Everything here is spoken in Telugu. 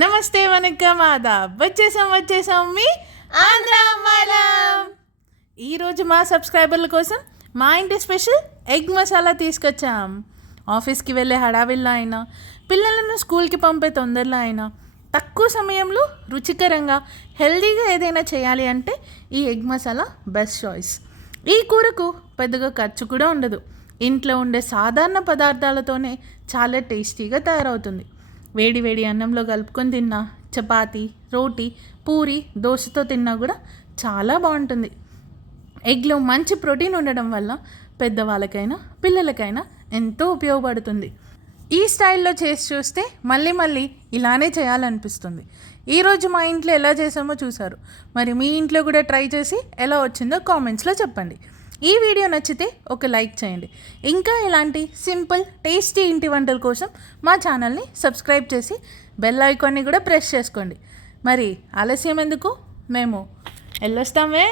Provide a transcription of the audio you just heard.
నమస్తే వనక్కం ఆదాబ్. వచ్చేసాం మీ ఆంధ్ర అమ్మాయిలం. ఈరోజు మా సబ్స్క్రైబర్ల కోసం మా ఇంటి స్పెషల్ ఎగ్ మసాలా తీసుకొచ్చాం. ఆఫీస్కి వెళ్ళే హడావిల్లో అయినా, పిల్లలను స్కూల్కి పంపే తొందరలో అయినా, తక్కువ సమయంలో రుచికరంగా హెల్తీగా ఏదైనా చేయాలి అంటే ఈ ఎగ్ మసాలా బెస్ట్ చాయిస్. ఈ కూరకు పెద్దగా ఖర్చు కూడా ఉండదు. ఇంట్లో ఉండే సాధారణ పదార్థాలతోనే చాలా టేస్టీగా తయారవుతుంది. వేడి వేడి అన్నంలో కలుపుకొని తిన్నా, చపాతీ, రోటీ, పూరి, దోశతో తిన్నా కూడా చాలా బాగుంటుంది. ఎగ్లో మంచి ప్రోటీన్ ఉండడం వల్ల పెద్దవాళ్ళకైనా పిల్లలకైనా ఎంతో ఉపయోగపడుతుంది. ఈ స్టైల్లో చేసి చూస్తే మళ్ళీ ఇలానే చేయాలనిపిస్తుంది. ఈరోజు మా ఇంట్లో ఎలా చేసామో చూసారు. మరి మీ ఇంట్లో కూడా ట్రై చేసి ఎలా వచ్చిందో కామెంట్స్లో చెప్పండి. ఈ వీడియో నచ్చితే ఒక లైక్ చేయండి. ఇంకా ఇలాంటి సింపుల్ టేస్టీ ఇంటి వంటల కోసం మా ఛానల్ని సబ్స్క్రైబ్ చేసి బెల్ ఐకాన్ని కూడా ప్రెస్ చేసుకోండి. మరి ఆలస్యం ఎందుకు, మేము వెళ్ళొస్తామే.